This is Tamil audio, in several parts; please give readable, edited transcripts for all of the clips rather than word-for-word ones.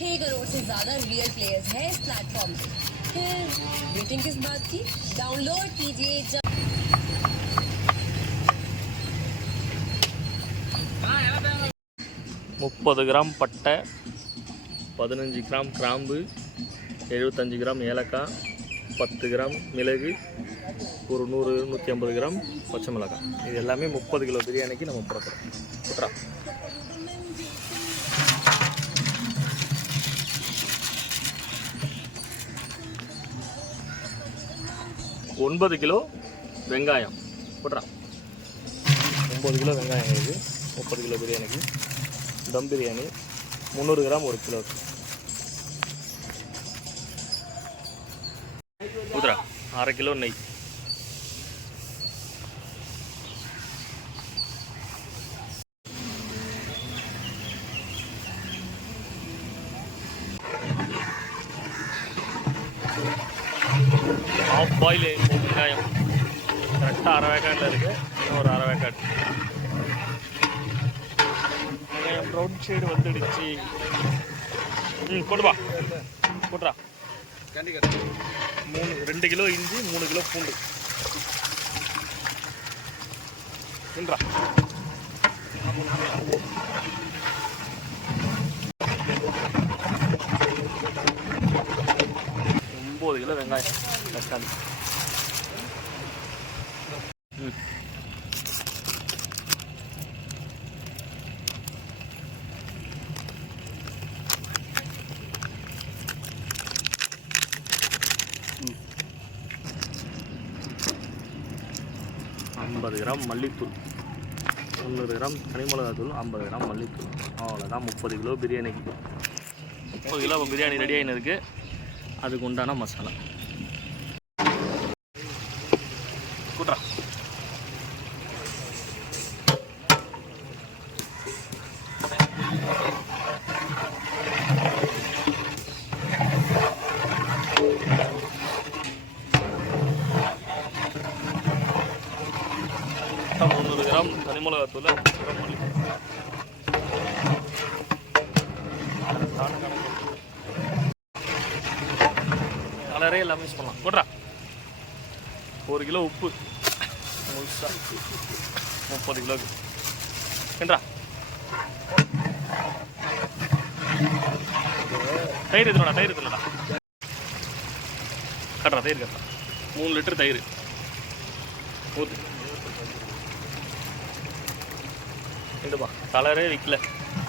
6 करोड़ से ज्यादा रियल प्लेयर्स हैं इस प्लेटफॉर्म पे। फिर वेटिंग किस बात की? डाउनलोड कीजिए। 30 கிராம் பட்டை, 15 கிராம் கிராம்பு, 75 கிராம் ஏலக்காய், 10 கிராம் மிளகு, ஒரு 100-150 கிராம் பச்சை மிளகாய். இது எல்லாமே 30 கிலோ பிரியாணிக்கு நம்ம போடுறோம். புட்ரா 9 கிலோ வெங்காயம் போட்டுறா. 9 கிலோ வெங்காயம் இது 30 கிலோ பிரியாணிக்கு. தம் பிரியாணி 300 கிராம் 1 கிலோ. ஊதுறா 1/2 கிலோ நெய். ஆஃப் பாயில் வெங்காயம் கரெக்டாக 1/2 வேக்காட்டில் இருக்குது. இன்னும் ஒரு 1/2 வேக்காடு வெங்காயம் ப்ரௌன் ஷேடு வந்துடுச்சு. போடுவா போட்டுறா. 2 கிலோ இஞ்சி, 3 கிலோ பூண்டு. தின்றா 9 கிலோ வெங்காயம் தக்காளி. 50 கிராம் மல்லித்தூள், 300 கிராம் தனி மிளகாத்தூள், 50 கிராம் மல்லித்தூள். அவ்வளோதான் 30 கிலோ பிரியாணிக்கு. 30 கிலோ பிரியாணி ரெடி ஆகின்னு இருக்குது. அதுக்கு உண்டான மசாலா கூட்டுறா. கிராம் தனி மிளகாத்தூள், கலரே எல்லாமே யூஸ் பண்ணலாம். போடுறா 1 கிலோ உப்பு முழுசா 30 கிலோக்கு. ஏன்றா தயிர் எதுனா தயிர் எதுலடா கட்டுறா. தயிர் கட்டுறா 3 லிட்டர் தயிர் ஊற்று. இதுப்பா கலரே விற்கல.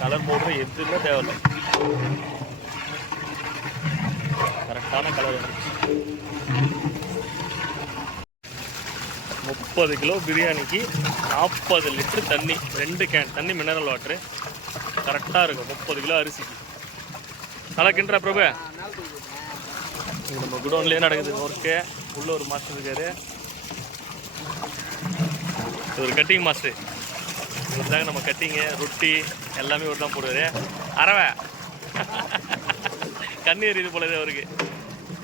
கலர் போடுற எதுவுமே தேவையில்லை. கரெக்டான கலர் வந்துச்சு. 30 கிலோ பிரியாணிக்கு 40 லிட்டர் தண்ணி, 2 கேன் தண்ணி, மினரல் வாட்ரு கரெக்டாக இருக்கும். 30 கிலோ அரிசிக்கு. நல்லா கிண்டுறா பிரபு. நம்ம குடோன்லேயே நடக்குது ஒர்க்கு. உள்ள ஒரு மாஸ்டர் இருக்காரு, ஒரு கட்டிங் மாஸ்டர். இவர் தாங்க நம்ம கட்டிங்கு ரொட்டி எல்லாமே ஒரு தான் போடுவார். அரவை கண்ணு எறியுது போலது அவருக்கு.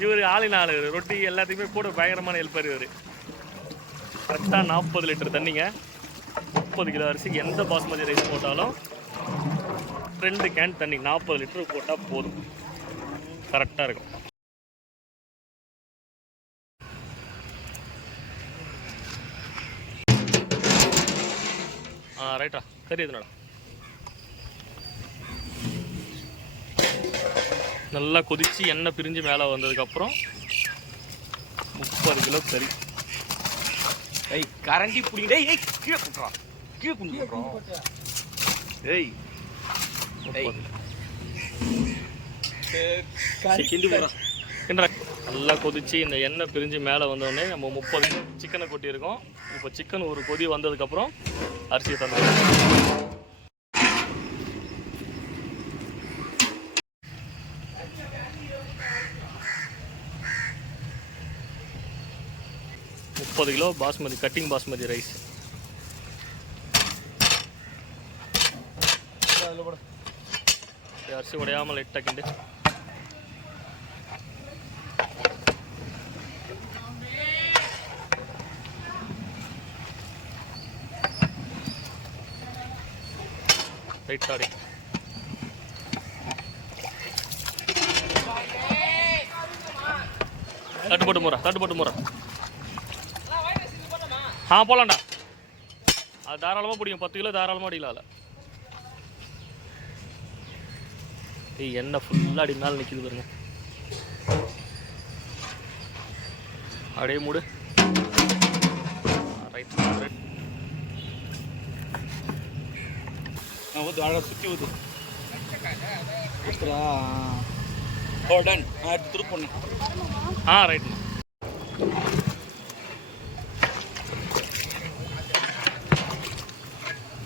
இவர் ஆளின் ஆள். ரொட்டி எல்லாத்தையுமே கூட பயங்கரமான ஹெல்ப்பர் இவர். கரெக்டாக 40 லிட்டர் தண்ணிங்க. 30 கிலோ அரிசிக்கு எந்த பாஸ்மதி ரைஸ் போட்டாலும் 2 கேன் தண்ணி 40 லிட்டர் போட்டால் போதும். கரெக்டாக இருக்கும். ரைட்டா சரி. எதுனாடா நல்லா கொதிச்சு எண்ணெய் பிரிஞ்சு மேலே வந்ததுக்கப்புறம் 30 கிலோ கறி. ஏய் கரண்டி பிடிங்க. ஏய் கீழே குட்டுறா, கீழே குண்டுறோம். ஏய் நல்லா கொதிச்சு இந்த எண்ணெய் பிரிஞ்சு மேலே வந்தோடனே நம்ம 30 கிலோ சிக்கனை கொட்டியிருக்கோம். இப்போ சிக்கன் ஒரு கொதி வந்ததுக்கப்புறம் அரிசியை தந்து 30 kilo basmati cutting basmati rice. அரிசி உடையாமல் லைட்டாக கிண்டு. ரைட் சாரி தட்டு போட்டு முறை ஆ போகலாம்டா. அது தாராளமாக பிடிக்கும், 10 கிலோ தாராளமாக அடிக்கலாம் அதில். எண்ணெய் ஃபுல்லாக அடி மேலே நிற்கிது பாருங்க. அப்படியே மூடு. ரைட் ஊற்று, அழகாக சுற்றி ஊற்று. டன் எடுத்து திருப்பு பண்ணு. ரைட்.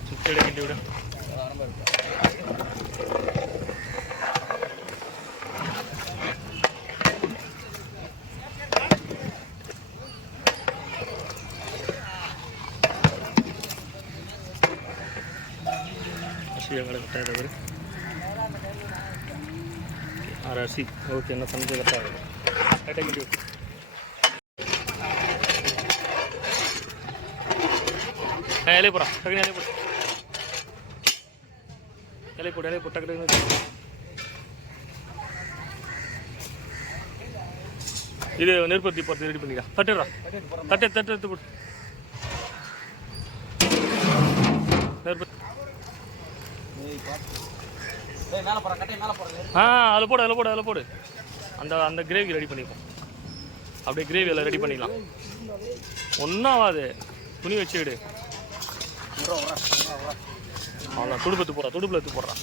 சுற்றி கிண்டி விடு. அரிசி ஓகே, என்ன சமைச்சு கரெக்டாக இருக்கும். இலையை போகிறா டக்குனு, இலையை போட்டு டக்கு. இது நெருப்பத்தி போட்டு ரெடி பண்ணிக்கா. தட்டுடுறா, தட்டு எடுத்து போட்டு நெருப்பு. அதில் போடு. அந்த கிரேவி ரெடி பண்ணிப்போம். அப்படியே கிரேவி எல்லாம் ரெடி பண்ணிக்கலாம். ஒன்றும் ஆகாது, துணி வச்சு விடு. அவ்வளோ துடுப்பு எடுத்து போடுறான்.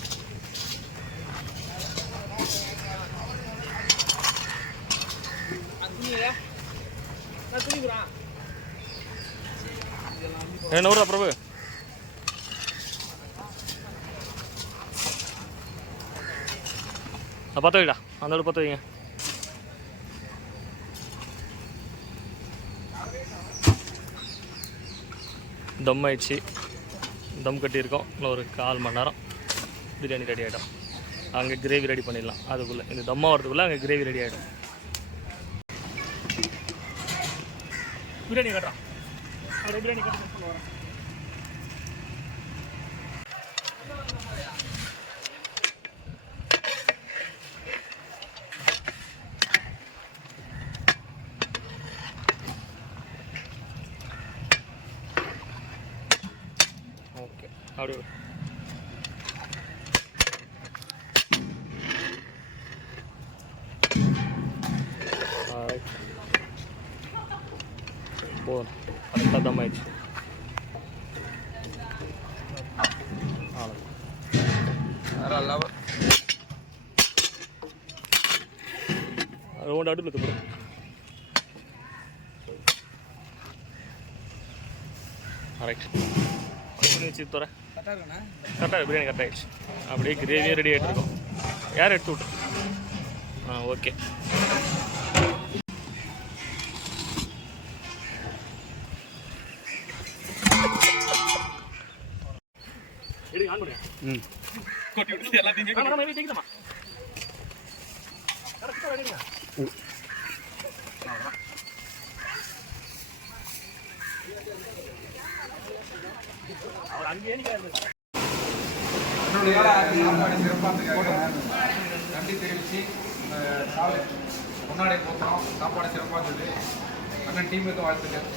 என்ன ஊரா பிரபு? பற்ற வைடா, அந்த பற்ற வைங்க. தம் ஆயிடுச்சு, தம் கட்டியிருக்கோம். இன்னும் ஒரு 1/4 மணி நேரம் பிரியாணி ரெடி ஆகிடும். அங்கே கிரேவி ரெடி பண்ணிடலாம். அதுக்குள்ளே இந்த தம்மா வரதுக்குள்ளே அங்கே கிரேவி ரெடி ஆகிடும். பிரியாணி கட்டுறான், அப்படியே பிரியாணி கட்டு வரேன். ஓகே, அப்படியே போதும். கரெக்டாக தம் ஆயிடுச்சு. ரவுண்ட் அடுப்பு போடு. ரைட், வச்சு தர கரெக்டாக பிரியாணி கரெக்ட் ஆகிடுச்சு. அப்படியே கிரேவியும் ரெடி ஆகிட்டு இருக்கோம். யார் எடுத்து விட்டு? ஓகே. ஆன் பண்ணியா? கொட்டி விட்டு எல்லாத்தையும் கேக்குதமா. கரெக்ட்டா ரெடிங்க. அவர் அங்கேயே நிக்காரு. நன்றி தெரிவிச்சு முன்னாடி போட்டோம். சாப்பாடு சிறப்பாக இருந்தது. அண்ணன் டீமுக்கு வாழ்த்துக்கள்.